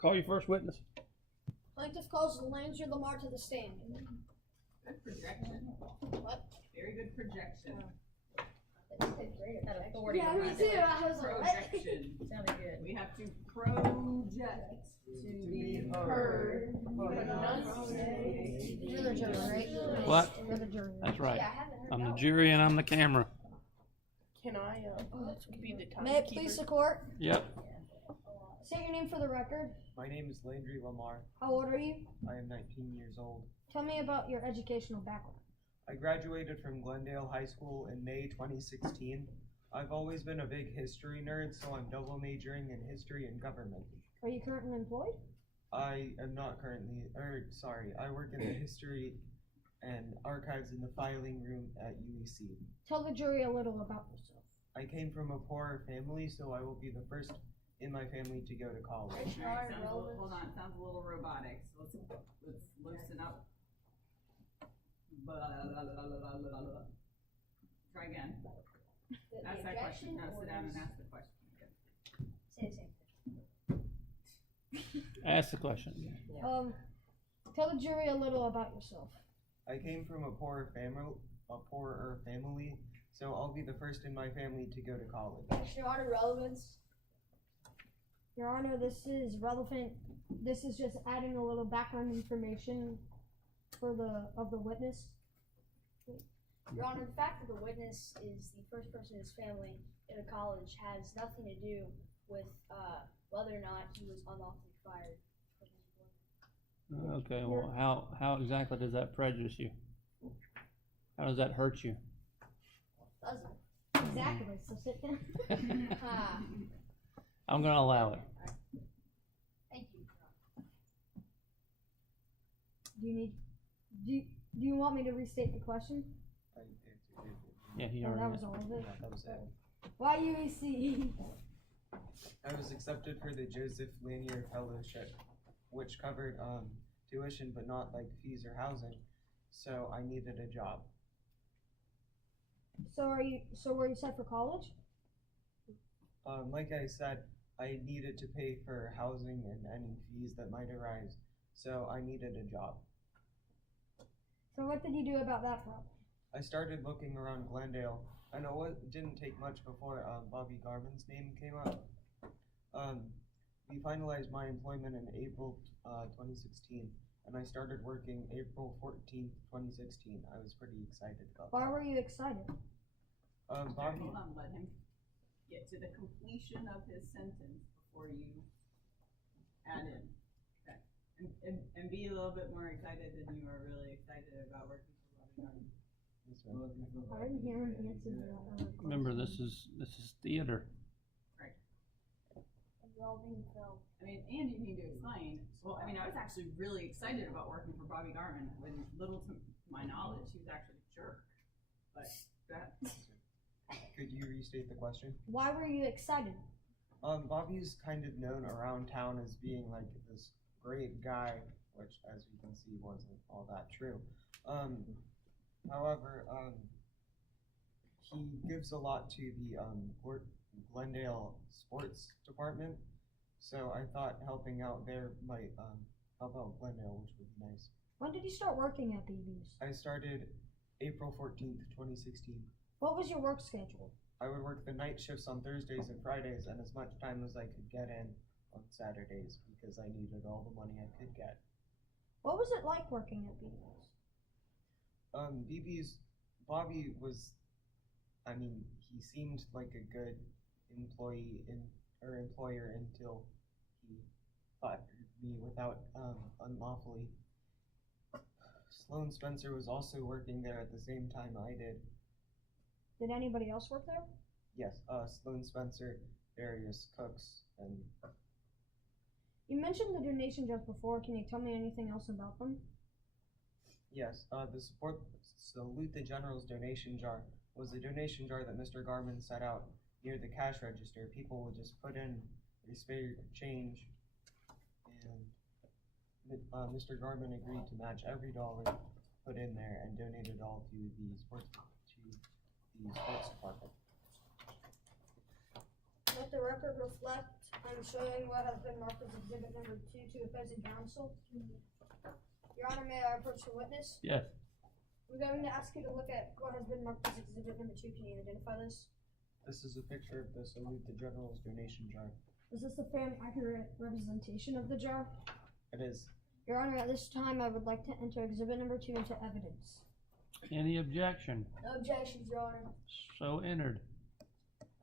Call your first witness. Plaintiff calls Landry Lamar to the stand. Good projection. What? Very good projection. Had authority Yeah, me behind too. it. I was like, what? Projection. Sounded good. We have to project to be heard. You're the jury, right? What? You're the jury. That's right. Yeah, I haven't heard I'm the that. jury and I'm the camera. Can I be the timekeeper? May it please the court? Yep. State your name for the record. My name is Landry Lamar. How old are you? I am 19 years old. Tell me about your educational background. I graduated from Glendale High School in May 2016. I've always been a big history nerd, so I'm double majoring in history and government. Are you currently employed? I am not currently, I work in the history and archives in the filing room at UEC. Tell the jury a little about yourself. I came from a poor family, so I will be the first in my family to go to college. Alright, hold on, sounds a little robotic, so let's loosen up. Try again. Ask that question, now sit down and ask the question again. Ask the question. Tell the jury a little about yourself. I came from a poorer family, so I'll be the first in my family to go to college. Your Honor, relevance. Your Honor, this is relevant. This is just adding a little background information for the witness. Your Honor, the fact that the witness is the first person in his family in a college has nothing to do with whether or not he was unlawfully fired from his employment. Okay, well, how exactly does that prejudice you? How does that hurt you? Doesn't. Exactly. So sit down. Ah, I'm gonna allow it. thank you. Do you want me to restate the question? Yeah, he Oh, that already was all of it. Yeah, that was it. Why UEC? I was accepted for the Joseph Lanier Fellowship, which covered tuition but not like fees or housing. So I needed a job. So were you set for college? Like I said, I needed to pay for housing and any fees that might arise. So I needed a job. So what did you do about that problem? I started looking around Glendale. I know it didn't take much before Bobby Garvin's name came up. We finalized my employment in April 2016, and I started working April 14th, 2016. I was pretty excited about Why that. were you excited? Bobby, Hold on, let him get to the completion of his sentence before you add in. Okay, and be a little bit more excited than you are really excited about working for Bobby Garvin. I didn't hear him answer that other question. Remember, this is theater. And you're all being filmed. I mean, and you need to explain, well, I mean, I was actually really excited about working for Bobby Garvin, when little to my knowledge, he was actually a jerk. But, go ahead. could you restate the question? Why were you excited? Bobby's kind of known around town as being like this great guy, which, as we can see, wasn't all that true. However, he gives a lot to the Glendale sports department, so I thought helping out there might help out Glendale, which would be nice. When did you start working at BB's? I started April 14th, 2016. What was your work schedule? I would work the night shifts on Thursdays and Fridays and as much time as I could get in on Saturdays because I needed all the money I could get. What was it like working at BB's? Bobby was, I mean, he seemed like a good employer until he fired me without unlawfully. Sloan Spencer was also working there at the same time I did. Did anybody else work there? Yes, Sloan Spencer, various cooks, and You mentioned the donation jars before. Can you tell me anything else about them? yes, the Salute the General's donation jar was a donation jar that Mr. Garmin set out near the cash register. People would just put in their spare change, and Mr. Garmin agreed to match every dollar put in there and donate it all to the sports department. The Let the record reflect, I'm showing what has been marked as exhibit number 2 to opposing counsel. Your Honor, may I approach the witness? Yes. I'm going to ask you to look at what has been marked as exhibit number 2. Can you identify this? This is a picture of the Salute the General's donation jar. Is this a fair and accurate representation of the jar? It is. Your Honor, at this time, I would like to enter exhibit number 2 into evidence. Any objection? No objections, Your Honor. So entered.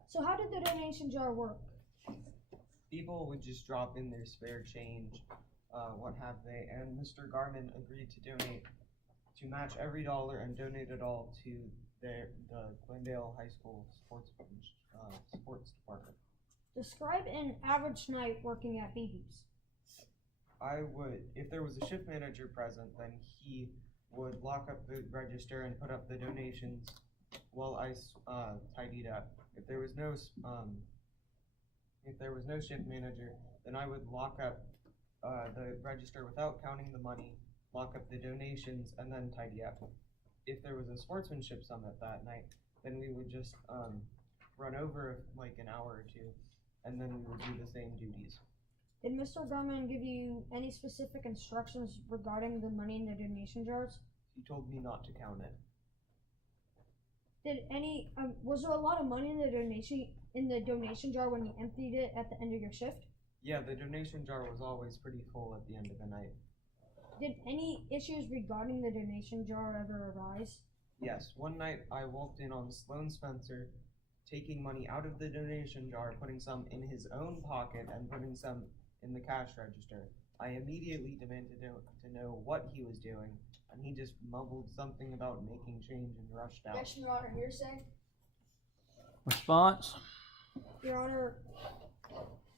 So how did the donation jar work? People would just drop in their spare change, what have they, and Mr. Garman agreed to donate, to match every dollar and donate it all to the Glendale High School sports department. Describe an average night working at BB's. I would, if there was a shift manager present, then he would lock up the register and put up the donations while I tidied up. If there was no shift manager, then I would lock up the register without counting the money, lock up the donations, and then tidy up. If there was a sportsmanship summit that night, then we would just run over like an hour or two, and then we would do the same duties. Did Mr. Garman give you any specific instructions regarding the money in the donation jars? He told me not to count it. Did any was there a lot of money in the donation jar when you emptied it at the end of your shift? Yeah, the donation jar was always pretty full at the end of the night. Did any issues regarding the donation jar ever arise? Yes, one night I walked in on Sloan Spencer taking money out of the donation jar, putting some in his own pocket and putting some in the cash register. I immediately demanded to know what he was doing, and he just mumbled something about making change and rushed out. Objection, Your Honor. Hearsay. Response? Your Honor,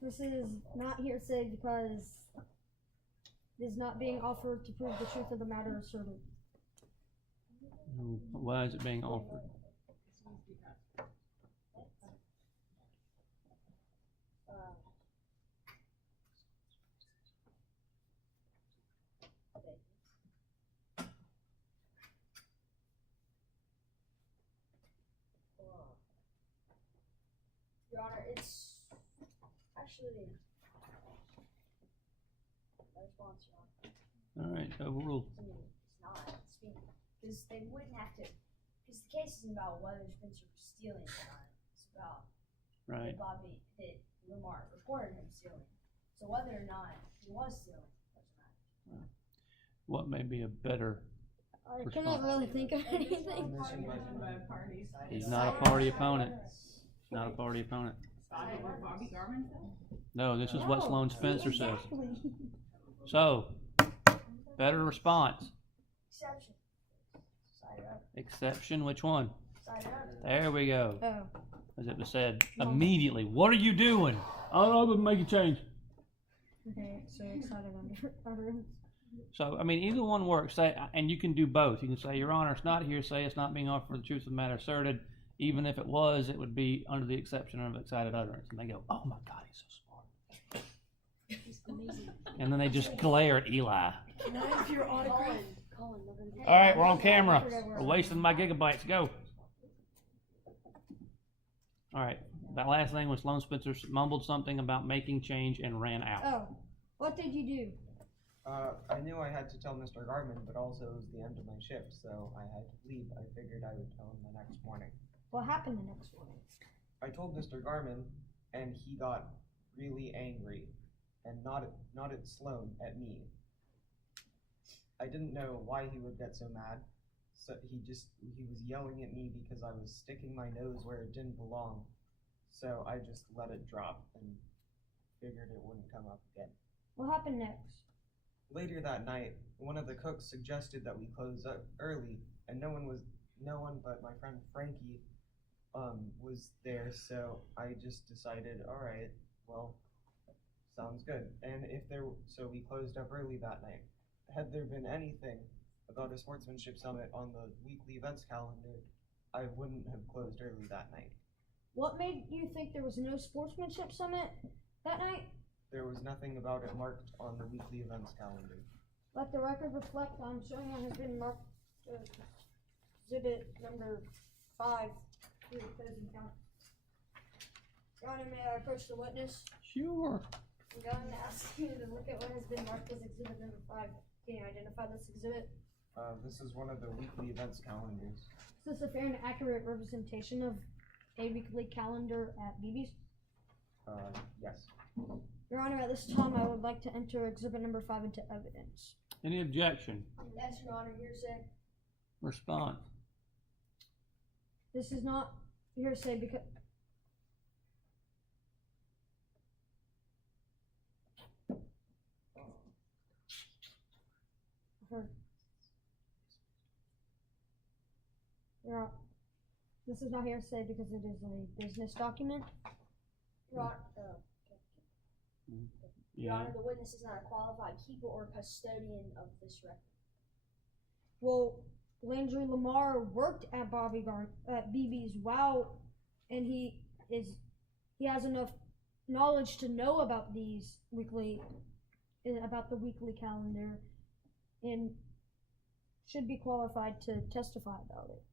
this is not hearsay because it is not being offered to prove the truth of the matter asserted. Why is it being offered? Your Honor, it's actually a response, Your Honor. All right, overruled. It's not. Because they wouldn't have to. Because the case isn't about whether Spencer was stealing or not. It's about Right. that Lamar reported him stealing. So whether or not he was stealing doesn't matter. What may be a better? I couldn't really think of anything. He's not a party opponent. Not a party opponent. What Bobby Garman said? No, this is what No, Sloan Spencer says. exactly. So, better response. Exception. Side up. Exception, which one? Side up. There we go. Oh, As it was said immediately. What are you doing? Oh, I'm making change. okay, so excited utterance. So, I mean, either one works. Say, and you can do both. You can say, Your Honor, it's not hearsay. It's not being offered for the truth of the matter asserted. Even if it was, it would be under the exception of excited utterance. And they go, oh my God, he's so smart. And then they just glare at Eli. Can I have your autograph? Colin, we're gonna All right, we're on camera. We're wasting my gigabytes. Go. All right. That last thing was Sloan Spencer mumbled something about making change and ran out. Oh, what did you do? I knew I had to tell Mr. Garman, but also it was the end of my shift, so I had to leave. I figured I would tell him the next morning. What happened the next morning? I told Mr. Garman, and he got really angry, and not at Sloan, at me. I didn't know why he would get so mad, so he was yelling at me because I was sticking my nose where it didn't belong, so I just let it drop and figured it wouldn't come up again. What happened next? Later that night, one of the cooks suggested that we close up early, and no one but my friend Frankie was there, so I just decided, all right, well, sounds good. And so we closed up early that night. Had there been anything about a sportsmanship summit on the weekly events calendar, I wouldn't have closed early that night. What made you think there was no sportsmanship summit that night? There was nothing about it marked on the weekly events calendar. Let the record reflect on showing what has been marked exhibit number 5 to opposing counsel. Your Honor, may I approach the witness? Sure. I'm going to ask you to look at what has been marked as exhibit number 5. Can you identify this exhibit? This is one of the weekly events calendars. Is this a fair and accurate representation of a weekly calendar at BB's? Yes. Your Honor, at this time, I would like to enter exhibit number 5 into evidence. Any objection? Yes, Your Honor, hearsay. Response. This is not hearsay because. Yeah. This is not hearsay because it is a business document. Your Honor, Your Yeah. Honor, the witness is not a qualified keeper or custodian of this record. Well, Landry Lamar worked at at BB's and he has enough knowledge to know about the weekly calendar, and should be qualified to testify about it.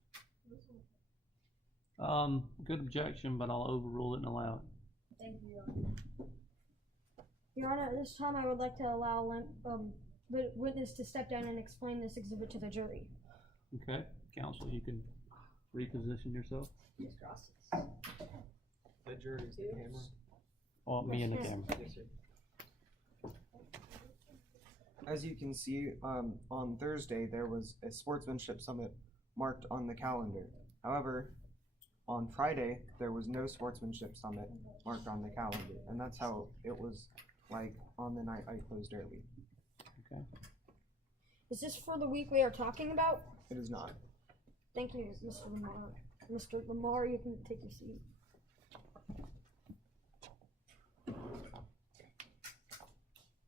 Good objection, but I'll overrule it and allow it. Thank you, Your Honor. Your Honor, at this time I would like to allow the witness to step down and explain this exhibit to the jury. Okay, counsel, you can reposition yourself. Yes, Cross. The jury's the camera. Oh, me and the Yes. camera. Yes, sir. As you can see, on Thursday there was a sportsmanship summit marked on the calendar. However, on Friday there was no sportsmanship summit marked on the calendar, and that's how it was like on the night I closed early. Okay. Is this for the week we are talking about? It is not. Thank you, Mr. Lamar. Mr. Lamar, you can take your seat.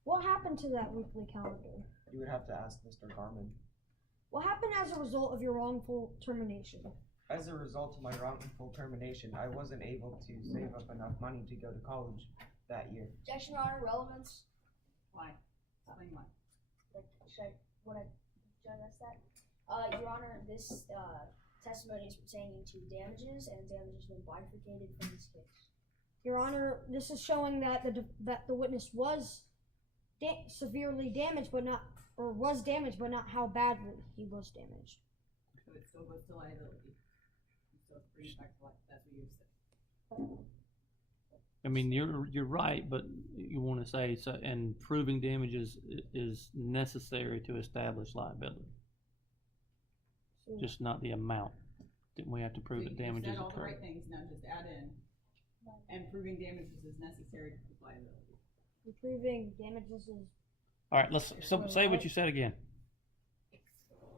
What happened to that weekly calendar? You would have to ask Mr. Garman. What happened as a result of your wrongful termination? As a result of my wrongful termination, I wasn't able to save up enough money to go to college that year. Objection, Your Honor, relevance. Why? Explain why. Should I address that? Your Honor, this testimony is pertaining to damages, and damages have been bifurcated from this case. Your Honor, this is showing that the witness was severely damaged, but not how badly he was damaged. So it still goes to liability. It still brings back to life. That's what you said. I mean, you're right, but you want to say so, and proving damages is necessary to establish liability, just not the amount. Didn't we have to prove So that you damages said all the occurred? right things, now just add in, and proving damages is necessary to prove liability. Proving damages is All right, say what you said again.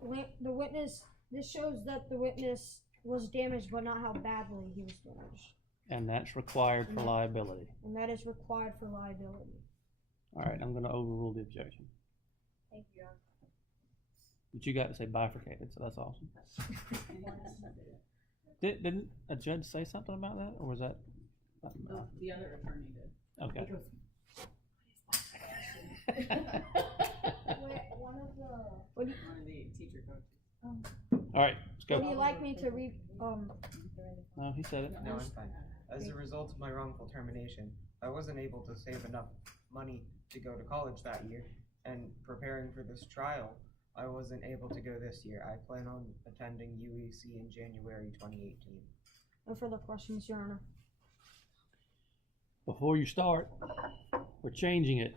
the witness. This shows that the witness was damaged, but not how badly he was damaged, And that's required for liability. and that is required for liability. All right, I'm going to overrule the objection. Thank you, Your Honor. But you got to say bifurcated, so that's awesome. Anyone else want to say it? Didn't a judge say something about that, or was that? The other attorney did. Okay. He goes, One of the. one of the teacher coaches. All right, let's Would go. you like me to read? No, he said it. No, I'm fine. As a result of my wrongful termination, I wasn't able to save enough money to go to college that year, and preparing for this trial, I wasn't able to go this year. I plan on attending UEC in January 2018. No further questions, Your Honor. Before you start, we're changing it.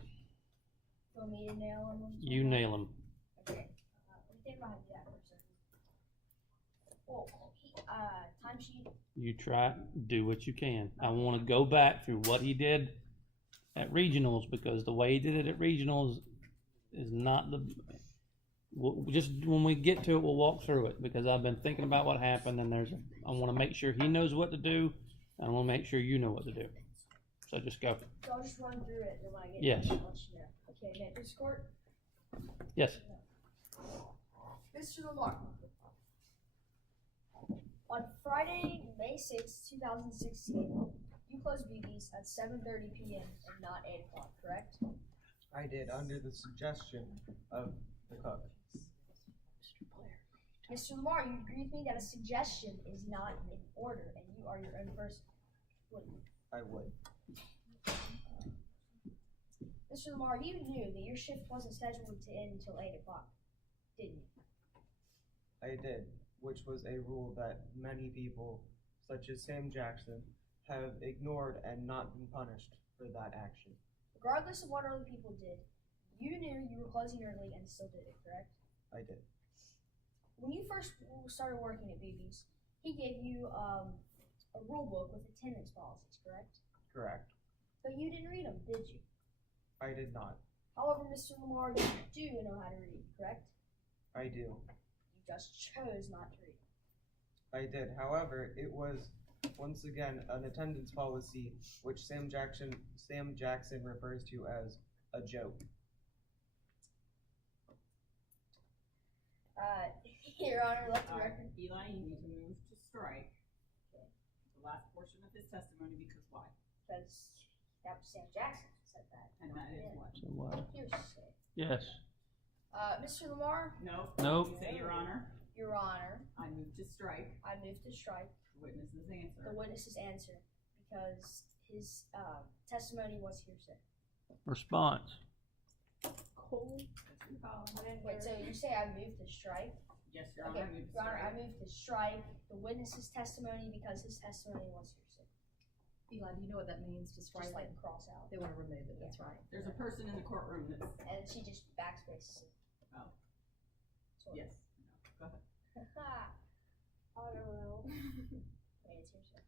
Want me to nail him? You nail him. Okay. Let me think about that for a second. Oh, timesheet. You try, do what you can. I want to go back through what he did at regionals, because the way he did it at regionals is not just when we get to it, we'll walk through it, because I've been thinking about what happened, and I want to make sure he knows what to do, and I want to make sure you know what to do. So just go. So I'll just run through it, and when I get Yes. to it, I'll let you know. Okay, Mayor's Court. Yes. Mr. Lamar. On Friday, May 6, 2016, you closed BB's at 7:30 p.m. and not 8 o'clock, correct? I did, under the suggestion of the cook. Mr. Lamar, you agree with me that a suggestion is not in order, and you are your own person. I would. Mr. Lamar, you knew that your shift wasn't scheduled to end until 8 o'clock, didn't you? I did, which was a rule that many people, such as Sam Jackson, have ignored and not been punished for that action. Regardless of what other people did, you knew you were closing early and still did it, correct? I did. When you first started working at BB's, he gave you a rule book with attendance policies, correct? Correct. But you didn't read them, did you? I did not. However, Mr. Lamar, you do know how to read, correct? I do. You just chose not to read. I did. However, it was once again an attendance policy which Sam Jackson refers to as a joke. Your Honor, let the record. Eli, you need to move to strike the last portion of his testimony because why? Because that was Sam Jackson who said that. And that is what? So what? Hearsay. Yes. Mr. Lamar, Nope. Nope. You say, Your Honor, Your Honor, I move to strike I move to strike the witness's answer. the witness's answer because his testimony was hearsay. Response. Cole. That's your call. Wait, so you say I move to strike? Yes, Your Okay, Honor, I move to Your Honor, I strike. move to strike the witness's testimony because his testimony was hearsay. Eli, do you know what that means to strike Just like it? cross out. They wanna remove it, that's right. There's a person in the courtroom that's, And she just backspaces it. oh, Sort yes, no, go ahead. I don't know. Wait, it's hearsay.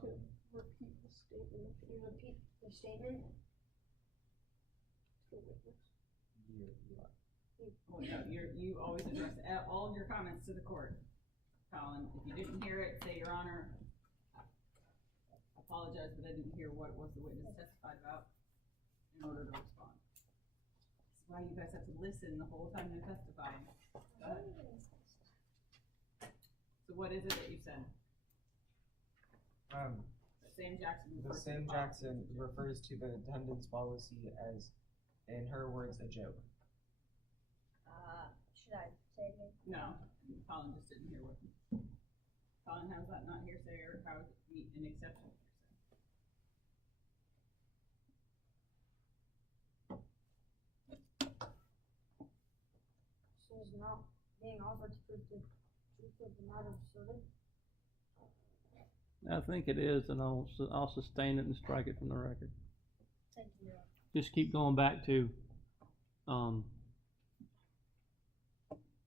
To repeat the statement. Can you repeat the statement? To the witness. Well, no, you always address all of your comments to the court. Colin, if you didn't hear it, say, Your Honor, I apologize, but I didn't hear what was the witness testified about in order to respond. That's why you guys have to listen the whole time they're testifying. Go ahead. So what is it that you said? That Sam Jackson The refers to Sam the policy Jackson as a joke. refers to the attendance policy as, in her words, a joke. Should I say it again? No, Colin just didn't hear what. Colin, how's that not hearsay, or how is it meet an exception to hearsay? So is not being offered to prove the truth of the matter asserted. I think it is, and I'll sustain it and strike it from the record. Thank you, Your Honor. Just keep going back to,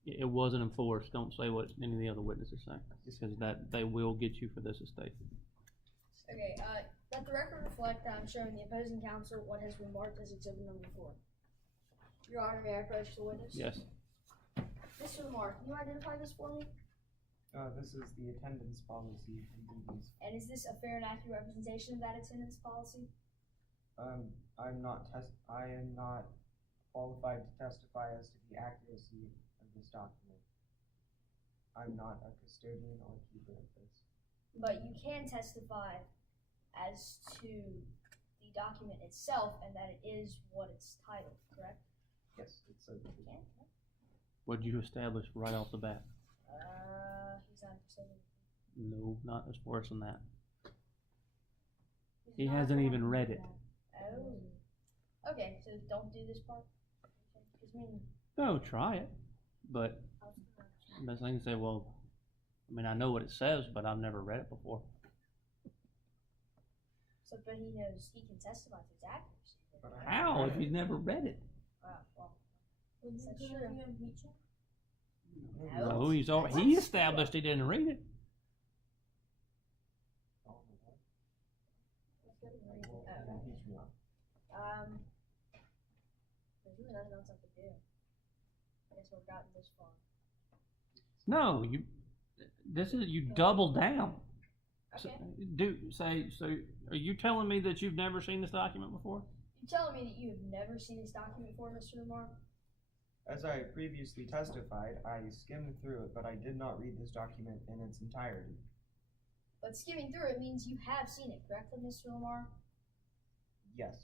it wasn't enforced. Don't say what any of the other witnesses say, because that they will get you for this estate. Okay, let the record reflect that I'm showing the opposing counsel what has been marked as exhibit number 4. Your Honor, may I approach the witness? Yes. Mr. Lamar, can you identify this for me? This is the attendance policy from BB's. And is this a fair and accurate representation of that attendance policy? I am not qualified to testify as to the accuracy of this document. I'm not a custodian or keeper of this. But you can testify as to the document itself and that it is what it's titled, correct? Yes, it's a. You can? What'd you establish right off the bat? He's not saying. No, not as worse than that. He's He not hasn't even saying read it. that. Oh. Okay, so don't do this part? Because, I mean, No, try it. But best thing to say, well, I mean, I know what it says, but I've never read it before. so, but he knows he can testify to its accuracy. But I How haven't if read you've never read it? Well, Would you That's go true. to impeach him? it. No. No, he That's established he didn't read it. Impeach me on. There's really nothing else I could do. I guess we've gotten this far. No, you double down. Okay. So are you telling me that you've never seen this document before? You're telling me that you have never seen this document before, Mr. Lamar? As I previously testified, I skimmed through it, but I did not read this document in its entirety. But skimming through it means you have seen it, correctly, Mr. Lamar? Yes.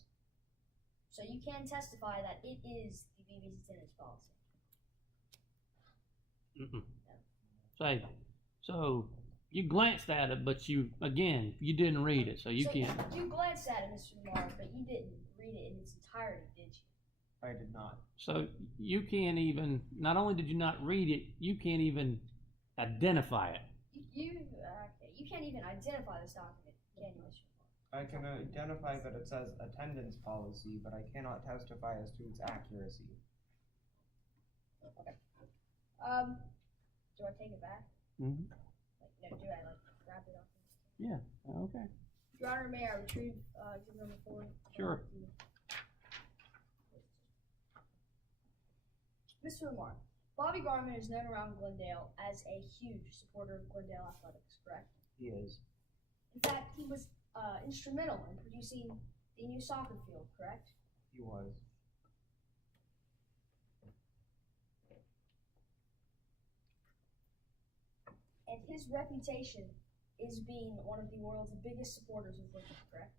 So you can testify that it is the BB's attendance policy. Mm-mm. Say, so You glanced at it, but you didn't read it, so you So can't. You glanced at it, Mr. Lamar, but you didn't read it in its entirety, did you? I did not. So you can't even. Not only did you not read it, you can't even identify it. You can't even identify this document, can you, Mr. Lamar? I can identify that it says attendance policy, but I cannot testify as to its accuracy. Do I take it back? Mm-hmm. Like, no, do I grab it off? Yeah. Okay. Your Honor, may I retrieve exhibit number 4? Sure. Mr. Lamar, Bobby Garman is known around Glendale as a huge supporter of Glendale athletics, correct? He is. In fact, he was instrumental in producing the new soccer field, correct? He was. And his reputation is being one of the world's biggest supporters of football, correct?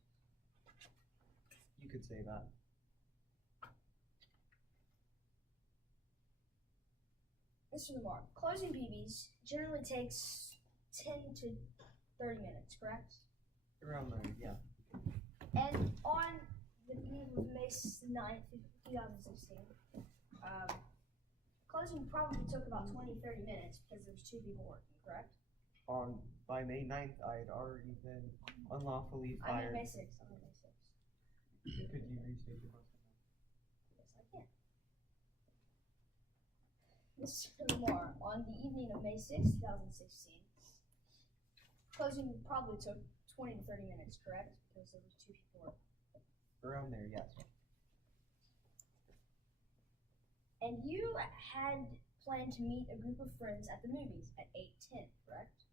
You could say that. Mr. Lamar, closing BBs generally takes 10 to 30 minutes, correct? Around there, yeah. And on the eve of May 9th, 2016, closing probably took about 20-30 minutes because there was 2 people working, correct? By May 9th, I had already been unlawfully I fired. mean May 6th. I mean May 6th. Could you restate the question? Yes, I can. Mr. Lamar, on the evening of May 6th, 2016, closing probably took 20 to 30 minutes, correct? Because there was 2 people working. Around there, yes. And you had planned to meet a group of friends at the movies at 8:10, correct?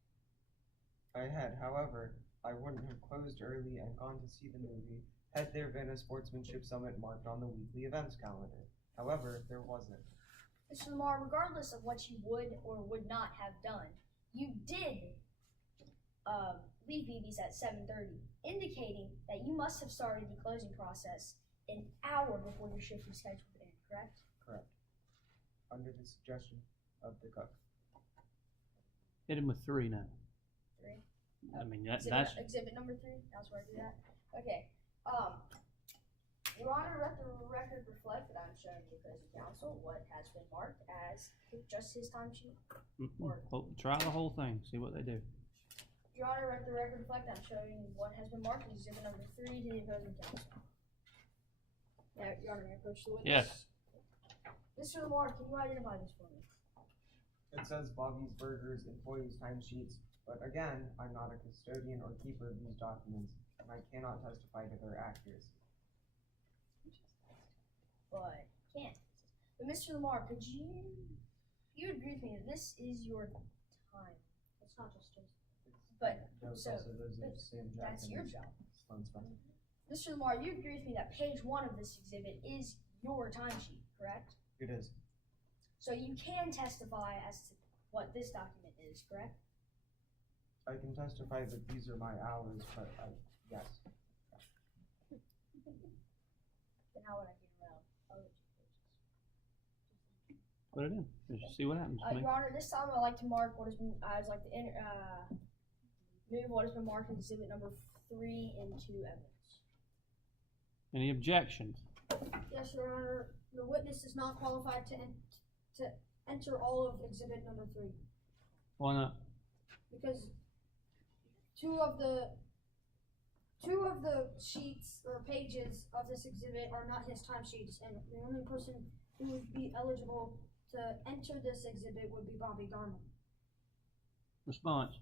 I had, however, I wouldn't have closed early and gone to see the movie had there been a sportsmanship summit marked on the weekly events calendar. However, there wasn't. Mr. Lamar, regardless of what you would or would not have done, you did leave BB's at 7:30, indicating that you must have started the closing process an hour before your shift was scheduled to end, correct? Correct. Under the suggestion of the cook. Hit him with 3 now. 3. I mean that's Exhibit number 3. That's where I do that. Okay. Your Honor, let the record reflect that I'm showing the opposing counsel what has been marked as just his timesheet. Try the whole thing. See what they do. Your Honor, let the record reflect that I'm showing what has been marked as exhibit number 3 to the opposing counsel. Now, Your Honor, may I approach the witness? Yes. Mr. Lamar, can you identify this for me? It says Bobby's Burgers employees timesheets, but again, I'm not a custodian or keeper of these documents, and I cannot testify to their accuracy. But can't. But Mr. Lamar, could you agree with me that this is your time? It's not just his. But Those so also those but of Sam that's Jackson your and job. Sloan Spencer. Mr. Lamar, you agree with me that page 1 of this exhibit is your timesheet, correct? It is. So you can testify as to what this document is, correct? I can testify that these are my hours, but yes. Then how would I get around other 2 pages? Put it in. Just see what happens. Your Honor, this time I'd like to mark what has been, I'd like to move what has been marked as exhibit number 3 into evidence. Any objections? Yes, Your Honor. The witness is not qualified to enter all of exhibit number 3 Why not? because two of the sheets or pages of this exhibit are not his timesheets, and the only person who would be eligible to enter this exhibit would be Bobby Garman. Response.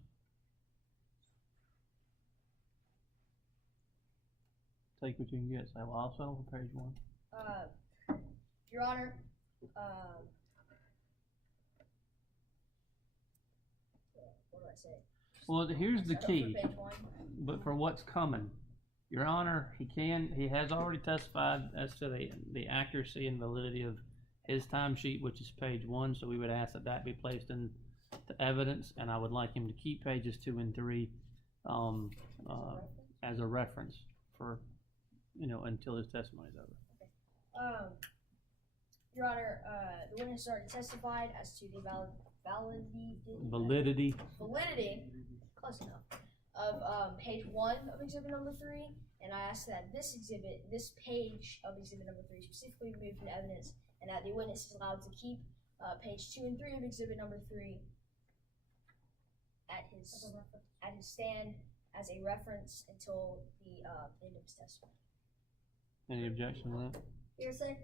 Take what you can get. Say, well, I'll settle for page 1. Your Honor, what do I say? Well, here's the Settle for key. page 1. But for what's coming, Your Honor, he has already testified as to the accuracy and validity of his timesheet, which is page 1. So we would ask that that be placed into evidence, and I would like him to keep pages 2 and 3 as a reference for, until his testimony is over. Your Honor, the witness already testified as to the validity close enough, of page 1 of exhibit number 3, and I asked that this page of exhibit number 3 specifically removed from the evidence, and that the witness is allowed to keep page 2 and 3 of exhibit number 3 at his stand as a reference until the end of his testimony. Any objection to that? Hearsay?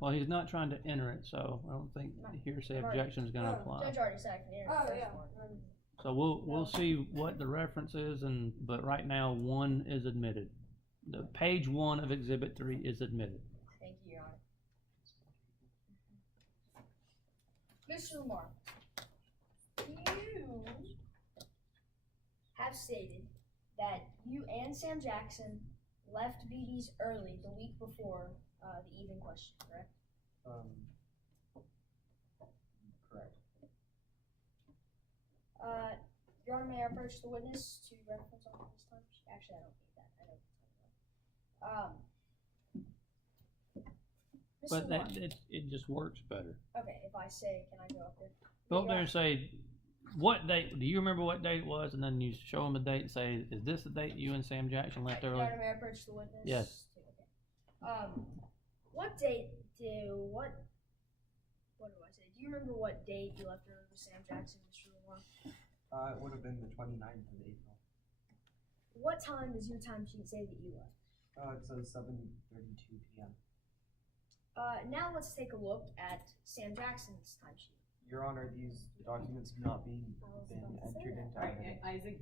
Well, he's not trying to enter it, so I don't think the hearsay objection is gonna apply. Judge already said I can enter Oh, the first yeah. one. So we'll see what the reference is, but right now 1 is admitted. The page 1 of exhibit 3 is admitted. Thank you, Your Honor. Mr. Lamar, you have stated that you and Sam Jackson left BB's early the week before the evening question, correct? Correct. Your Honor, may I approach the witness to reference on this time? Actually, I don't need that. I know. Mr. But Lamar, it just works better. okay, if I say, can I go up there? Go up there and say, what date, do you remember what date it was? And then you show them the date and say, is this the date you and Sam Jackson left Your early? Honor, may I approach the witness? Yes. Okay. What date what do I say? Do you remember what date you left early with Sam Jackson, Mr. Lamar? It would have been the 29th of April. What time does your timesheet say that you left? It says 7:32 p.m. Now let's take a look at Sam Jackson's timesheet. Your Honor, these documents have not been entered into Alright, evidence. Isaac,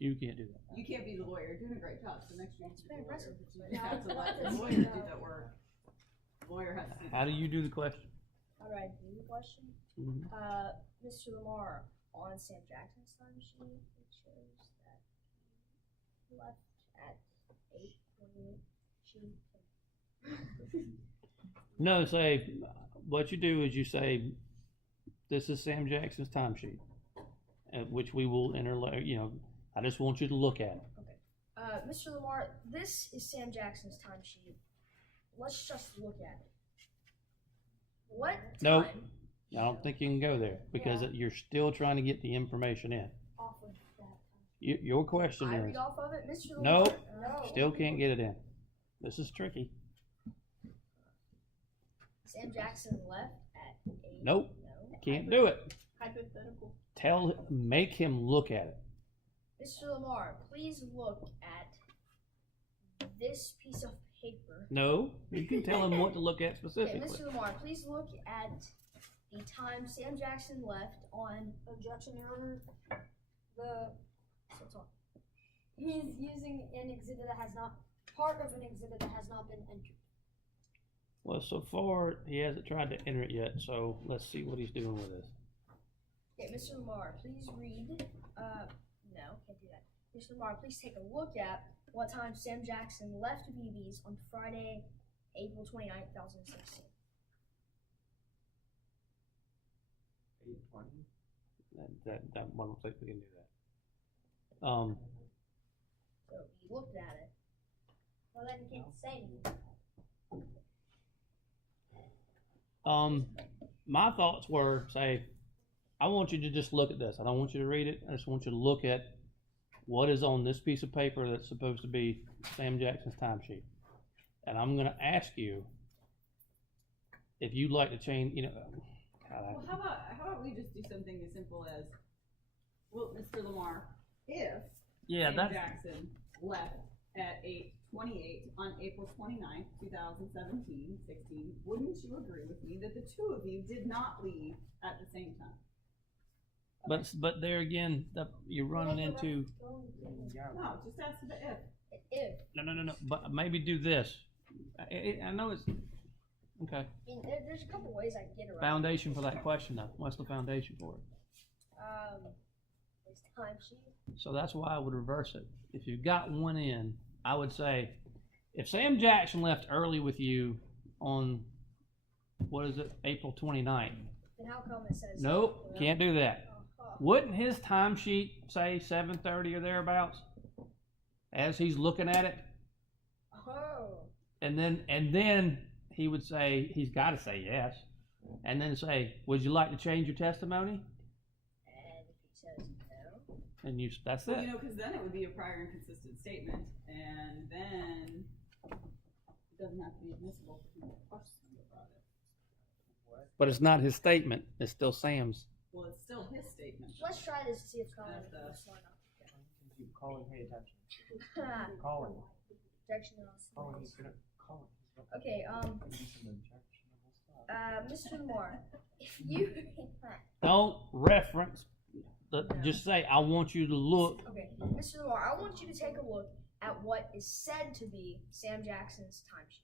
You can't do that. you can't be the lawyer. You're doing a great job. So next year, It's you be very the lawyer, impressive. but you But just now have to it's let not the this lawyer year. do that work. The lawyer has to do How do you do the question? How do I do the question? Mhm. Mr. Lamar, on Sam Jackson's timesheet, it shows that he left at 8:28. No, say, what you do is you say, this is Sam Jackson's timesheet, which we will enter, I just want you to look at it. Mr. Lamar, this is Sam Jackson's timesheet. Let's just look at it. What Nope. time I don't think you can go there because you're still trying to get the information in. Off of that. Your question I is, read off of it, Mr. Lamar? Nope. No. still can't get it in. This is tricky. Sam Jackson left at 8. Nope. No. Can't do it. Hypothetical. Make him look at it. Mr. Lamar, please look at this piece of paper. No, you can tell him what to look at Okay, specifically. Mr. Lamar, please look at the time Sam Jackson left on. Objection, Your Honor. He's using an exhibit that has not, part of an exhibit that has not been entered. Well, so far, he hasn't tried to enter it yet, so let's see what he's doing with this. Okay, Mr. Lamar, please read. No, can't do that. Mr. Lamar, please take a look at what time Sam Jackson left BB's on Friday, April 29th, 2016. 8:20. That I don't think we can do that. So he looked at it. Well, then you can't say anything. My thoughts were, say, I want you to just look at this. I don't want you to read it. I just want you to look at what is on this piece of paper that's supposed to be Sam Jackson's timesheet. And I'm going to ask you if you'd like to change, Well, how about we just do something as simple as, well, Mr. Lamar, if Sam Jackson left at 8:28 on April 29th, 2017, 16, wouldn't you agree with me that the two of you did not leave at the same time? But there again, you're running into, Yeah. No, just ask the if. If. no, but maybe do this. I know it's, okay. I mean, there's a couple ways I can get around. Foundation for that question though. What's the foundation for it? His timesheet. So that's why I would reverse it. If you've got one in, I would say, if Sam Jackson left early with you on, April 29th? Then how come it says? Nope, can't do that. Wouldn't his timesheet say 7:30 or thereabouts? As he's looking at it? Oh. And then he would say, he's got to say yes. and then say, would you like to change your testimony? And if he says no, And that's Well, it. because then it would be a prior and consistent statement, and then it doesn't have to be admissible for him to question about it. But it's not his statement, it's still Sam's. Well, it's still his statement. let's try this and see if Colin That's the- is smart Keep Colin, pay attention. enough. Colin, Objection Colin, he's gonna, Colin, he's gonna Okay, do some objectionable stuff. Mr. Moore, if you Don't reference, just say, I want you to look. okay, Mr. Moore, I want you to take a look at what is said to be Sam Jackson's timesheet.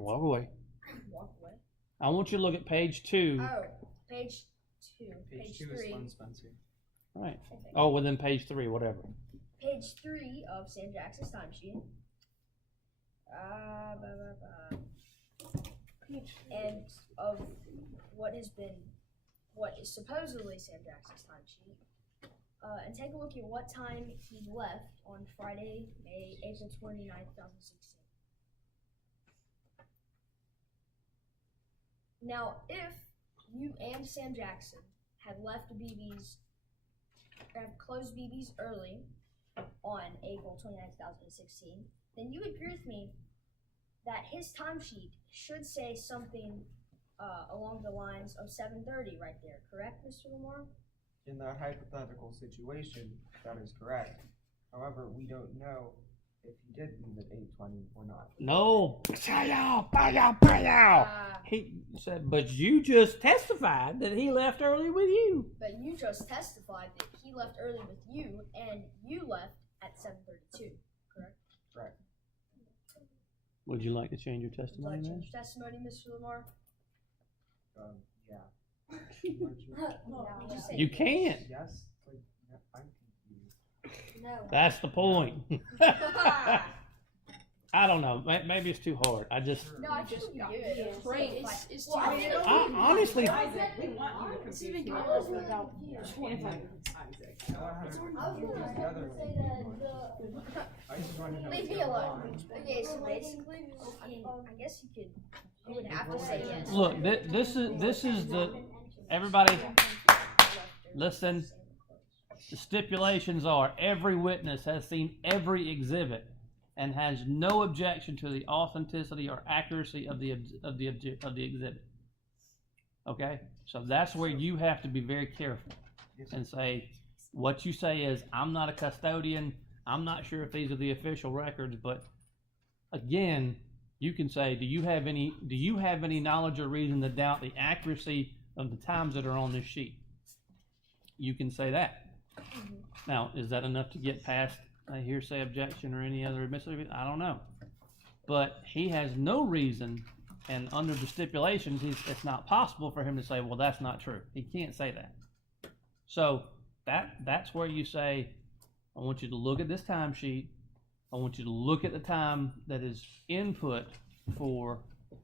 Walk away. Walk away. I want you to look at page 2. Oh, page 2, Page 2 3. is Lynn Spencer. Right. I think. Oh, well then page 3, whatever. Page 3 of Sam Jackson's timesheet. Blah, blah, blah. And of what is supposedly Sam Jackson's timesheet. And take a look at what time he left on Friday, April 29th, 2016. Now, if you and Sam Jackson had left BB's, have closed BB's early on April 29th, 2016, then you would agree with me that his timesheet should say something along the lines of 7:30 right there, correct, Mr. Lamar? In that hypothetical situation, that is correct. However, we don't know if he did leave at 8:20 or not. No. He said, but you just testified that he left early with you. But you just testified that he left early with you, and you left at 7:32, correct? Correct. Would you like to change your Would you testimony like to then? change your testimony, Mr. Lamar? Yeah. You just said You can't. Yes? Like, no, I'm confused. no. That's the point. I don't know. Maybe it's too hard. I just, No, I just you do it. Yeah, It's brain like- is well, I think I honestly, Isaac, we want you to It's confuse even me. goes without Isaac. I was going to say that I just want to know. Leave what's me going alone. on. Okay, so basically, I guess you would have to say yes. look, this is the, everybody, listen. The stipulations are every witness has seen every exhibit and has no objection to the authenticity or accuracy of the exhibit. Okay, so that's where you have to be very careful and say what you say is, I'm not a custodian. I'm not sure if these are the official records, but again, you can say, do you have any knowledge or reason to doubt the accuracy of the times that are on this sheet? You can say that. Now, is that enough to get past a hearsay objection or any other admissible? I don't know. But he has no reason, and under the stipulations, it's not possible for him to say, well, that's not true. He can't say that. So that's where you say, I want you to look at this timesheet. I want you to look at the time that is input for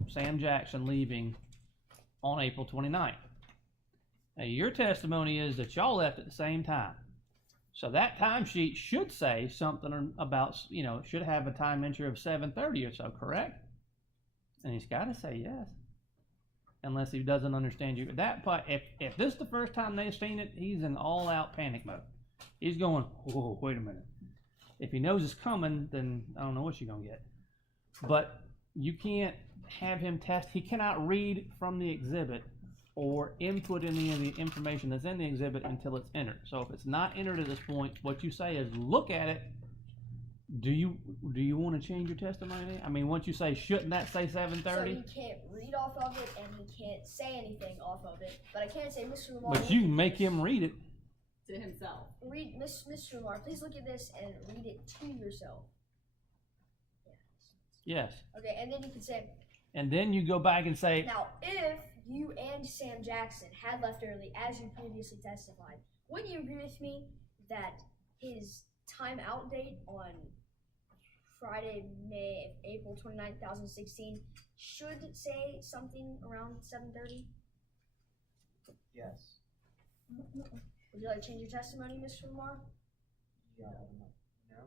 Sam Jackson leaving on April 29th. Now, your testimony is that y'all left at the same time. So that timesheet should say something about, should have a time entry of 7:30 or so, correct? And he's got to say yes. Unless he doesn't understand you. At that point, if this is the first time they've seen it, he's in all-out panic mode. He's going, whoa, wait a minute. If he knows it's coming, then I don't know what you're going to get. But you can't have him test. He cannot read from the exhibit or input any of the information that's in the exhibit until it's entered. So if it's not entered at this point, what you say is, look at it. Do you want to change your testimony? I mean, once you say, shouldn't that say 7:30? So he can't read off of it, and he can't say anything off of it. But I can say, Mr. Lamar. But you can make him read it. To himself. Mr. Lamar, please look at this and read it to yourself. Yes. Okay, and then you can say, And then you go back and say, now, if you and Sam Jackson had left early, as you previously testified, would you agree with me that his timeout date on Friday, April 29th, 2016 should say something around 7:30? Yes. Would you like to change your testimony, Mr. Lamar? Yeah, I don't know. No,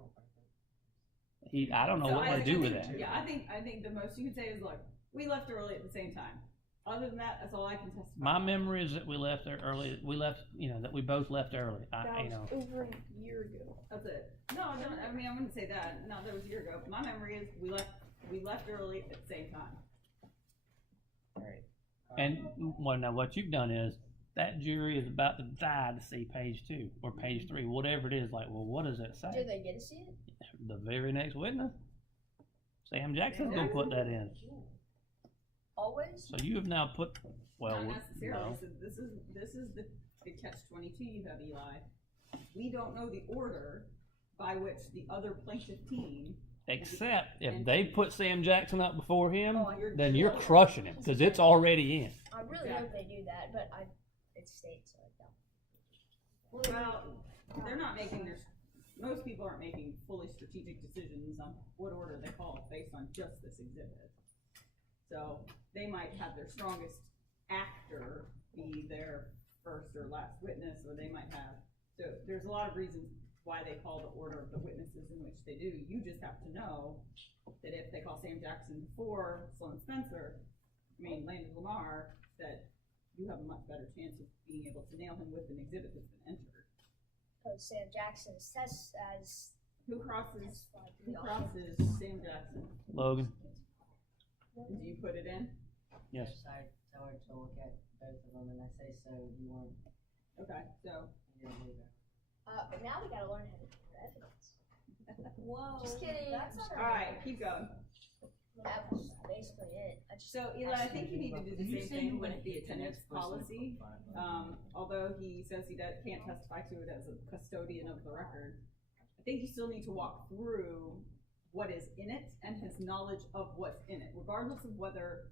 I think. I don't know So what to Isaac, do I with think- that. Yeah, I think the most you can say is, look, we left early at the same time. Other than that, that's all I can testify. My about. memory is that we left there early. We left, that we both left early. That was over a year ago. That's it. No, I mean, I wouldn't say that. No, that was a year ago. My memory is we left early at the same time. Alright. And well, now what you've done is that jury is about to die to see page 2 or page 3, whatever it is. Like, well, what does it Do say? they get to see it? The very next witness, Sam Jackson's gonna put that in. Always? So you have now put. Well, Not necessarily. no. So this is the catch-22 you have, Eli. We don't know the order by which the other plaintiff team. Except if they put Sam Jackson up before him, Oh, then you're crushing him because it's already in. I really hope they do that, but it's state, so I don't. Well, they're not making most people aren't making fully strategic decisions on what order they call based on just this exhibit. So they might have their strongest actor be their first or last witness, or they might have, so there's a lot of reasons why they call the order of the witnesses in which they do. You just have to know that if they call Sam Jackson before Sloan Spencer, Landon Lamar, that you have a much better chance of being able to nail him with an exhibit that's been entered. Because Sam Jackson is test as Who crosses testified to the office. Sam Jackson? Logan, Do you put it in? yes. I tell her to look at both of them, and I say, so you want, Okay, so, you're gonna leave it. But now we gotta learn how to do evidence. Whoa. Just kidding. That's not alright, keep going. That was basically it. So Eli, I think you need to do the same thing with the attendance policy. Although he says he can't testify to it as a custodian of the record, I think you still need to walk through what is in it and his knowledge of what's in it, regardless of whether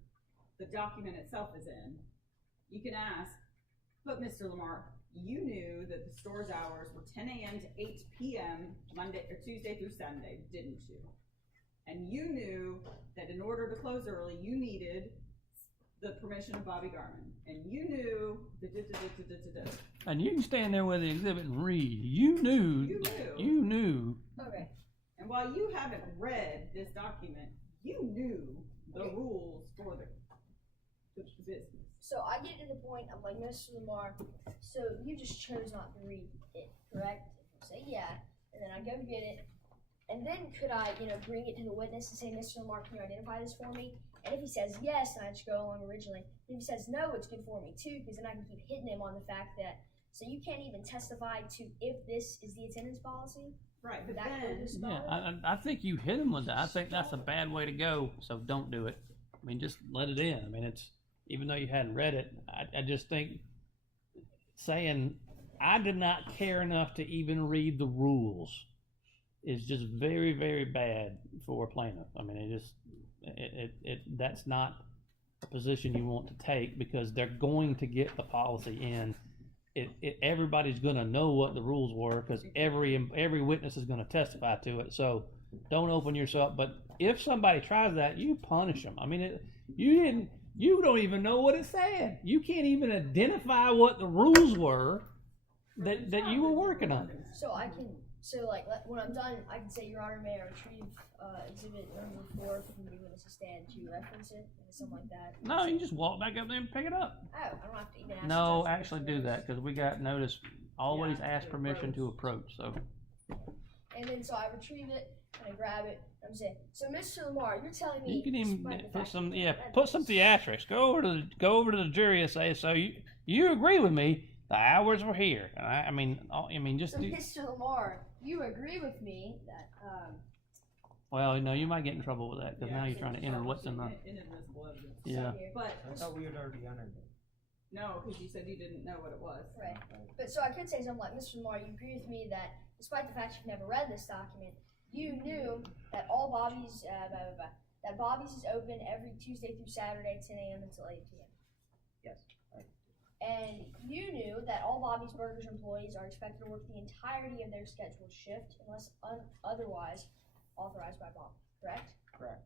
the document itself is in. You can ask, but Mr. Lamar, you knew that the store's hours were 10 a.m. to 8 p.m. Monday or Tuesday through Sunday, didn't you? And you knew that in order to close early, you needed the permission of Bobby Garman. And you knew And you can stand there with the exhibit and read. You knew. You knew. Okay. And while you haven't read this document, you knew the rules for the business. So I get to the point, I'm like, Mr. Lamar, so you just chose not to read it, correct? Say yeah, and then I go get it. And then could I, bring it to the witness and say, Mr. Lamar, can you identify this for me? And if he says yes, then I just go along originally. If he says no, it's good for me too, because then I can keep hitting him on the fact that, so you can't even testify to if this is the attendance policy? Right, but That then, goes Yeah, about it? I think you hit him with that. I think that's a bad way to go. So don't do it. Just let it in. It's even though you hadn't read it. I just think saying I did not care enough to even read the rules is just very, very bad for a plaintiff. That's not a position you want to take because they're going to get the policy in. Everybody's going to know what the rules were because every witness is going to testify to it. So don't open yourself. But if somebody tries that, you punish them. You don't even know what it said. You can't even identify what the rules were that you were working on. So when I'm done, I can say, Your Honor, may I retrieve exhibit number 4 from the witness stand to reference it, and something like that. No, you just walk back up there and pick it up. Oh, I don't have to even ask. No, the judge actually for do this. that because we got notice. Always Yeah, ask to permission to approach. approach. So And then so I retrieve it and I grab it. And I'm saying, so Mr. Lamar, you're telling me you can even despite the put fact some that put some theatrics. Go over to the jury and say, so you agree with me? The hours were here. Just So do. Mr. Lamar, you agree with me that Well, no, you might get in trouble with that because Yeah, now you're so trying to enter what's in the. inadmissible evidence. Yeah. here. But, I thought we had already entered it. no, because you said you didn't know what it was. Right. But so I could say something like, Mr. Lamar, you agree with me that despite the fact you've never read this document, you knew that all Bobby's that Bobby's is open every Tuesday through Saturday, 10 a.m. until 8 p.m. Yes. And you knew that all Bobby's Burgers employees are expected to work the entirety of their scheduled shift unless otherwise authorized by Bob, correct? Correct.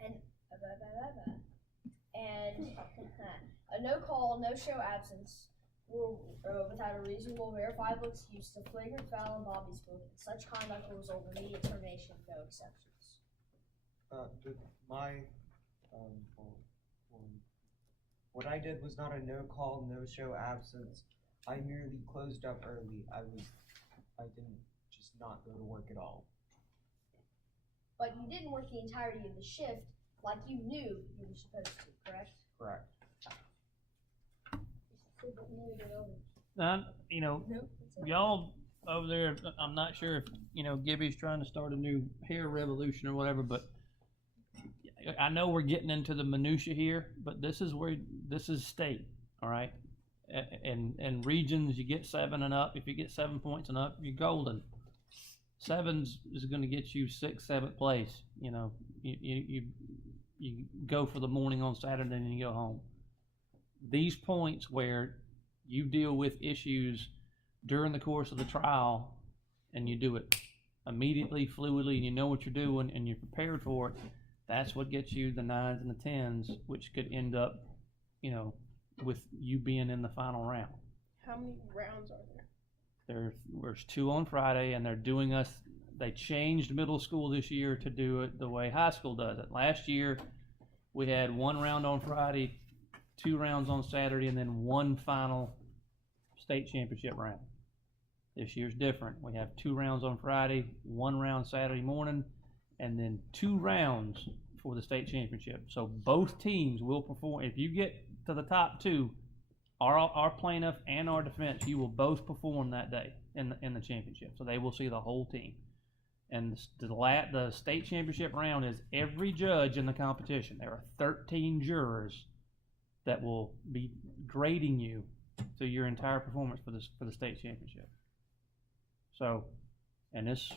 And a no call, no show absence will, without a reasonable, verifiable excuse, is a flagrant foul in Bobby's book, and such conduct will result in immediate termination, no exceptions. my, what I did was not a no call, no show absence. I merely closed up early. I didn't just not go to work at all. But you didn't work the entirety of the shift like you knew you were supposed to, correct? Correct. You know, y'all over there, I'm not sure if, you know, Gibby's trying to start a new hair revolution or whatever, but I know we're getting into the minutia here, but this is state, all right? And regions, you get 7 and up. If you get 7 points and up, you're golden. 7's is going to get you 6th, 7th place. You know, you go for the morning on Saturday and you go home. These points where you deal with issues during the course of the trial and you do it immediately, fluidly, and you know what you're doing and you're prepared for it, that's what gets you the 9s and the 10s, which could end up, you know, with you being in the final round. How many rounds are there? There's 2 on Friday, and they changed middle school this year to do it the way high school does it. Last year, we had 1 round on Friday, 2 rounds on Saturday, and then 1 final state championship round. This year's different. We have 2 rounds on Friday, 1 round Saturday morning, and then 2 rounds for the state championship. So both teams will perform. If you get to the top 2, our plaintiff and our defense, you will both perform that day in the championship. So they will see the whole team. And the state championship round is every judge in the competition. There are 13 jurors that will be grading you through your entire performance for the state championship. So, and it's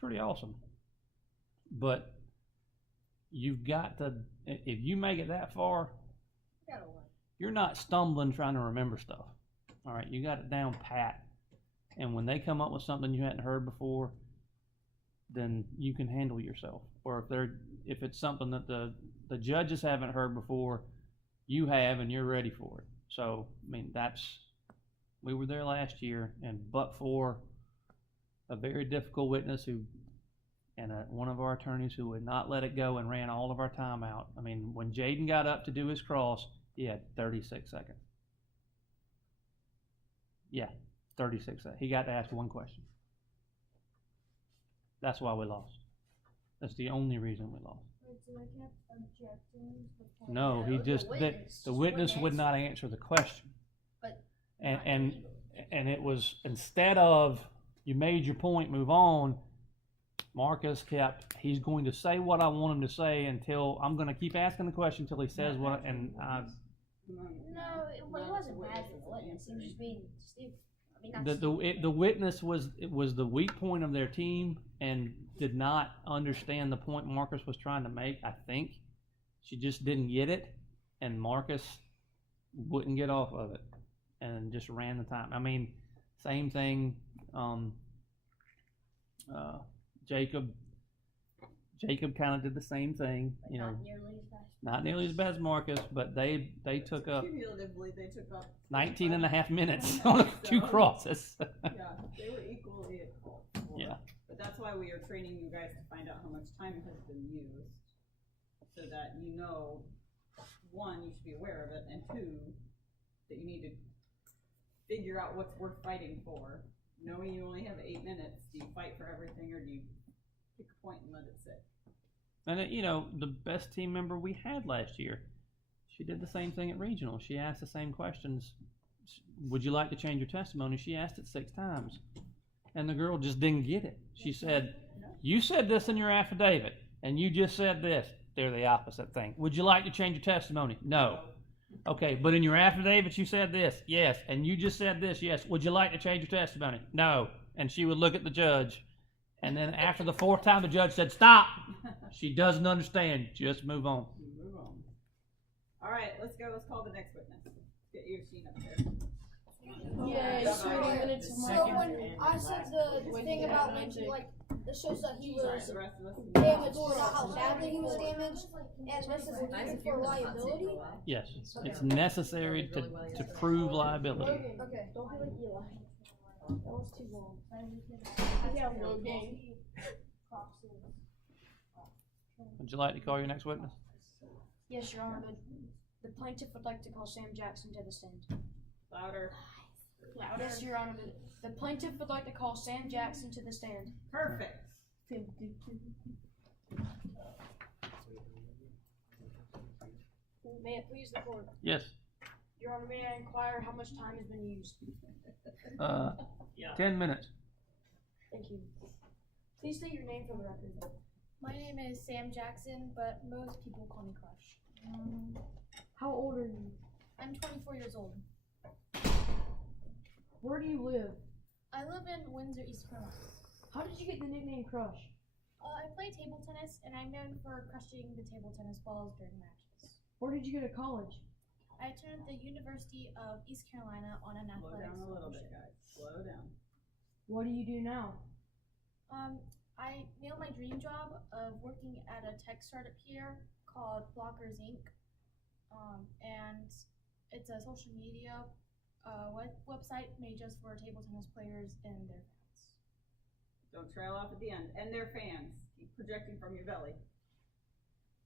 pretty awesome. But you've got to, if you make it that far, you're not stumbling trying to remember stuff. All right, you got it down pat. And when they come up with something you hadn't heard before, then you can handle yourself. Or if it's something that the judges haven't heard before, you have and you're ready for it. So, I mean, we were there last year, and but for a very difficult witness and one of our attorneys who would not let it go and ran all of our time out. I mean, when Jaden got up to do his cross, he had 36 seconds. Yeah, 36 seconds. He got to ask 1 question. That's why we lost. That's the only reason we lost. So they kept objecting to the point. No, he just the witness would not answer the question. But and it was, instead of you made your point, move on, Marcus he's going to say what I want him to say until I'm going to keep asking the question until he says what, and no, it wasn't bad for the witness. He was just being stupid. I mean, the witness was the weak point of their team and did not understand the point Marcus was trying to make. I think she just didn't get it, and Marcus wouldn't get off of it and just ran the time. I mean, same thing. Jacob kind of did the same thing, you know. Not nearly as bad as Marcus, but they took up Cumulatively, they took up 19 and a half minutes on 2 crosses. Yeah, they were equally at fault. Yeah. But that's why we are training you guys to find out how much time has been used, so that you know, 1, you should be aware of it, and 2, that you need to figure out what's worth fighting for. Knowing you only have 8 minutes, do you fight for everything, or do you pick a point and let it sit? And you know, the best team member we had last year, she did the same thing at regional. She asked the same questions. Would you like to change your testimony? She asked it 6 times, and the girl just didn't get it. She said, "You said this in your affidavit, and you just said this." They're the opposite thing. Would you like to change your testimony? No. Okay, but in your affidavit you said this. Yes. And you just said this. Yes. Would you like to change your testimony? No. And she would look at the judge. And then after the 4th time, the judge said, "Stop. She doesn't understand. Just move on." Move on. All right, let's go. Let's call the next witness. Get your scene up there. Yeah, So when I said the thing about Lindsay, like, it shows that he was The rest of us. damaged, but not how badly he was damaged, and this is looking for liability. Yes. It's necessary to prove liability. Okay, don't be like Eli. That was too long. Yeah, low game. Would you like to call your next witness? Yes, Your Honor. The plaintiff would like to call Sam Jackson to the stand. Louder. Louder. Yes, Your Honor. The plaintiff would like to call Sam Jackson to the stand. Perfect. May it please the court. Yes. Your Honor, may I inquire how much time has been used? 10 minutes. Thank you. Please state your name for the record. My name is Sam Jackson, but most people call me Crush. How old are you? I'm 24 years old. Where do you live? I live in Windsor, East Carolina. How did you get the nickname Crush? I play table tennis, and I'm known for crushing the table tennis balls during matches. Where did you go to college? I attended the University of East Carolina on an Slow athletics down a little bit, scholarship. guys. Slow down. What do you do now? I nailed my dream job of working at a tech startup here called Blockers Inc. And it's a social media website made just for table tennis players and their fans. Don't trail off at the end. And their fans. Keep projecting from your belly.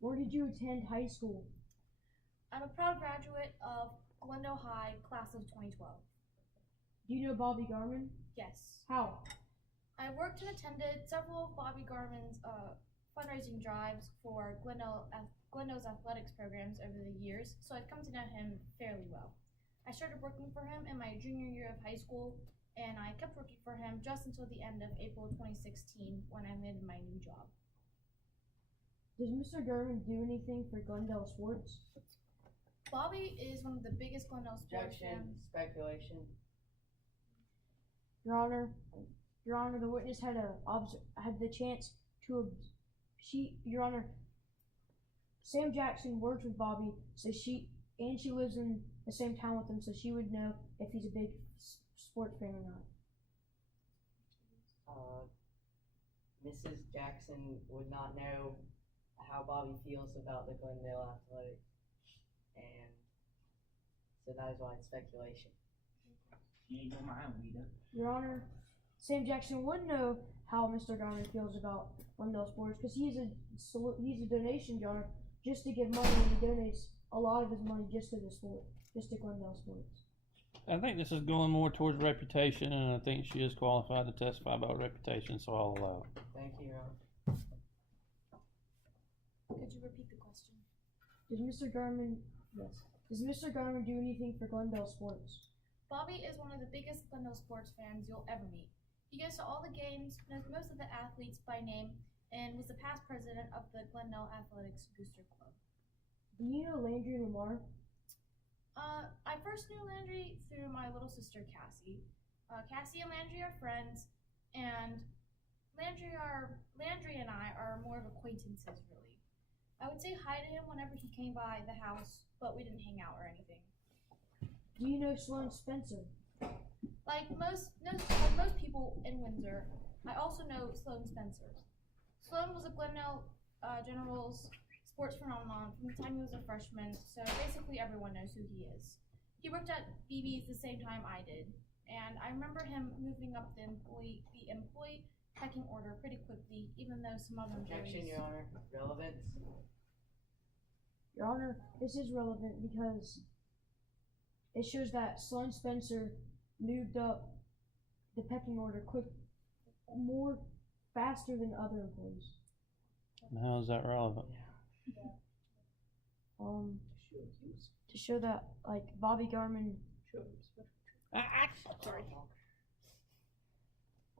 Where did you attend high school? I'm a proud graduate of Glendale High, class of 2012. Do you know Bobby Garman? Yes. How? I worked and attended several of Bobby Garman's fundraising drives for Glendale's athletics programs over the years, so I've come to know him fairly well. I started working for him in my junior year of high school, and I kept working for him just until the end of April 2016 when I landed my new job. Does Mr. Garman do anything for Glendale sports? Bobby is one of the biggest Glendale sports Objection, fans. speculation. Your Honor, the witness had the chance to. Your Honor, Sam Jackson works with Bobby, so she lives in the same town with him, so she would know if he's a big sports fan or not. Mrs. Jackson would not know how Bobby feels about the Glendale Athletics, and so that is why it's speculation. Your Honor, Sam Jackson would know how Mr. Garman feels about Glendale sports because he's a donation jar just to give money, and he donates a lot of his money just to the sport, just to Glendale sports. I think this is going more towards reputation, and I think she is qualified to testify about reputation, so I'll allow it. Thank you, Your Honor. Could you repeat the question? Does Mr. Garman do anything for Glendale sports? Bobby is one of the biggest Glendale sports fans you'll ever meet. He goes to all the games, knows most of the athletes by name, and was the past president of the Glendale Athletics Booster Club. Do you know Landry Lamar? I first knew Landry through my little sister Cassie. Cassie and Landry are friends, and Landry and I are more of acquaintances, really. I would say hi to him whenever he came by the house, but we didn't hang out or anything. Do you know Sloan Spencer? Like most people in Windsor, I also know Sloan Spencer. Sloan was a Glendale Generals sports phenomenon from the time he was a freshman, so basically everyone knows who he is. He worked at BB's the same time I did, and I remember him moving up the employee pecking order pretty quickly, even though some other Objection, employees. Your Honor. Relevance. Your Honor, this is relevant because it shows that Sloan Spencer moved up the pecking order faster than other employees. And how is that relevant? To show that like Bobby Garman, Sorry.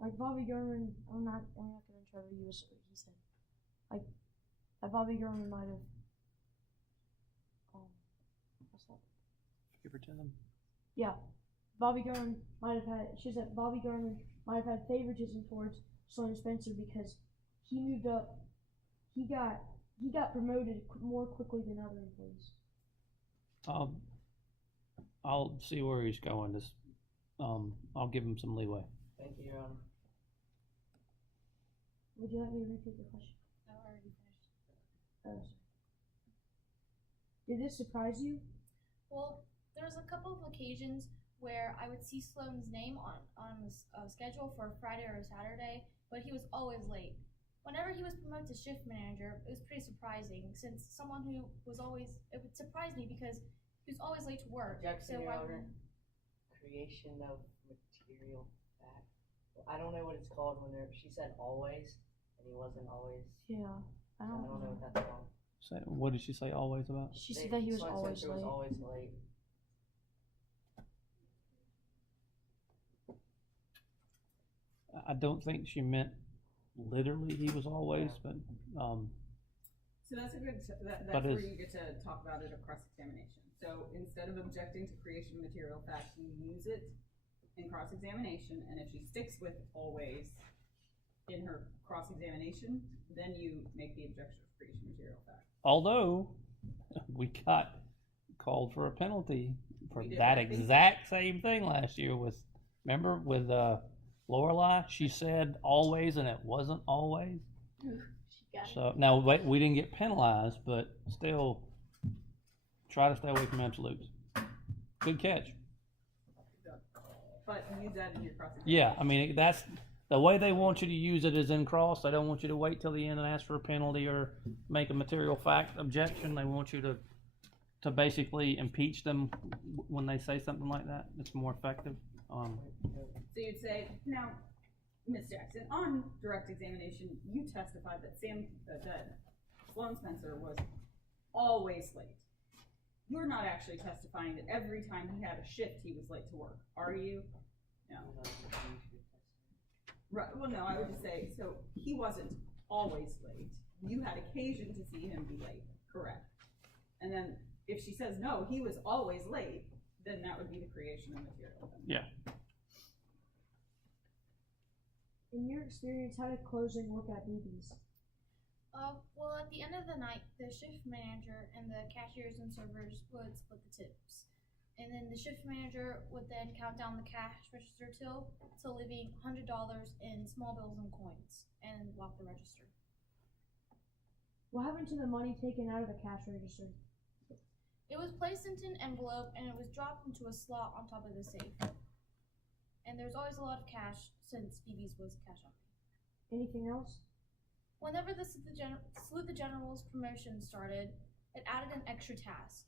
like Bobby Garman, I'm not gonna try to use what he said. Like that Bobby Garman might have what's that? Favoritism? Yeah, Bobby Garman might have had. It shows that Bobby Garman might have had favoritism towards Sloan Spencer because he moved up. He got promoted more quickly than other employees. I'll see where he's going. This, I'll give him some leeway. Thank you, Your Honor. Would you like me to repeat the question? I already finished. Oh, sorry. Did this surprise you? Well, there's a couple of occasions where I would see Sloan's name on the schedule for a Friday or a Saturday, but he was always late. whenever he was promoted to shift manager, it was pretty surprising since someone who was always, it would surprise me because he was always late to work. Jackson, So Your why Honor. wouldn't- Creation of material fact. I don't know what it's called when she said always, and he wasn't always. Yeah, I I don't don't know know. what that's called. So what did she say always about? She said that he was always Was late. always late. I don't think she meant literally he was always, but, So that's a good, that's But where is- you get to talk about it at cross-examination. So instead of objecting to creation of material fact, you use it in cross-examination, and if she sticks with always in her cross-examination, then you make the objection of creation of material fact. although we got called for a penalty for We did, that I think- exact same thing last year with, remember with, Lorelai? She said always and it wasn't always. She got it. So, now, we didn't get penalized, but still, try to stay away from absolutes. Good catch. But use that in your cross-examination. Yeah, I mean, that's, the way they want you to use it is in cross. They don't want you to wait till the end and ask for a penalty or make a material fact objection. They want you to basically impeach them when they say something like that. It's more effective. So you'd say, now, Ms. Jackson, on direct examination, you testified that that Sloan Spencer was always late. You're not actually testifying that every time he had a shift, he was late to work, are you? No. Right, well, no, I would just say, so he wasn't always late. You had occasion to see him be late, correct? And then if she says, no, he was always late, then that would be the creation of material. Yeah. In your experience, how did closing work at BB's? Well, at the end of the night, the shift manager and the cashiers and servers would split the tips. And then the shift manager would then count down the cash register till leaving $100 in small bills and coins and lock the register. What happened to the money taken out of the cash register? It was placed into an envelope and it was dropped into a slot on top of the safe. And there's always a lot of cash since BB's was cash on. Anything else? Whenever the Salute the General's promotion started, it added an extra task.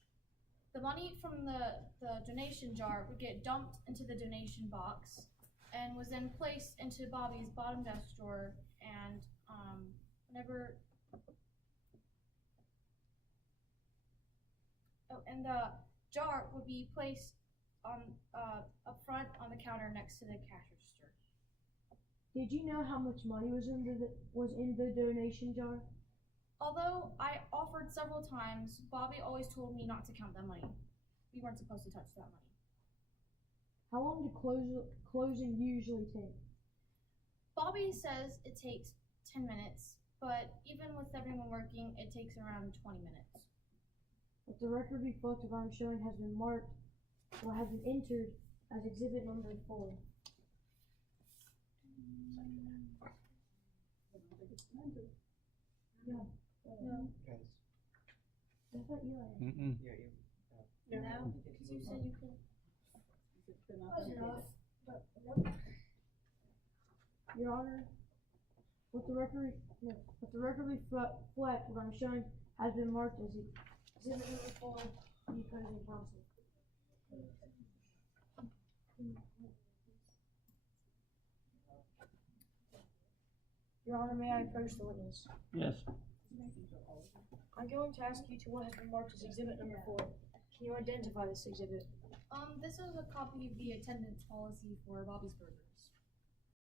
The money from the donation jar would get dumped into the donation box and was then placed into Bobby's bottom desk drawer, and and the jar would be placed on up front on the counter next to the cash register. Did you know how much money was in the donation jar? Although I offered several times, Bobby always told me not to count that money. We weren't supposed to touch that money. How long did closing usually take? Bobby says it takes 10 minutes, but even with everyone working, it takes around 20 minutes. If the record reflects what I'm showing has been marked or has been entered as exhibit number 4. Yeah. No. Guys, I thought you had. Mm-mm. yeah, you. No, because you said you could. Your Honor, what the record reflects what I'm showing has been marked as exhibit number 4 to the opposing counsel. Your Honor, may I approach the witness? Yes. I'm going to ask you to what has been marked as exhibit number 4. Can you identify this exhibit? This is a copy of the attendance policy for Bobby's Burgers.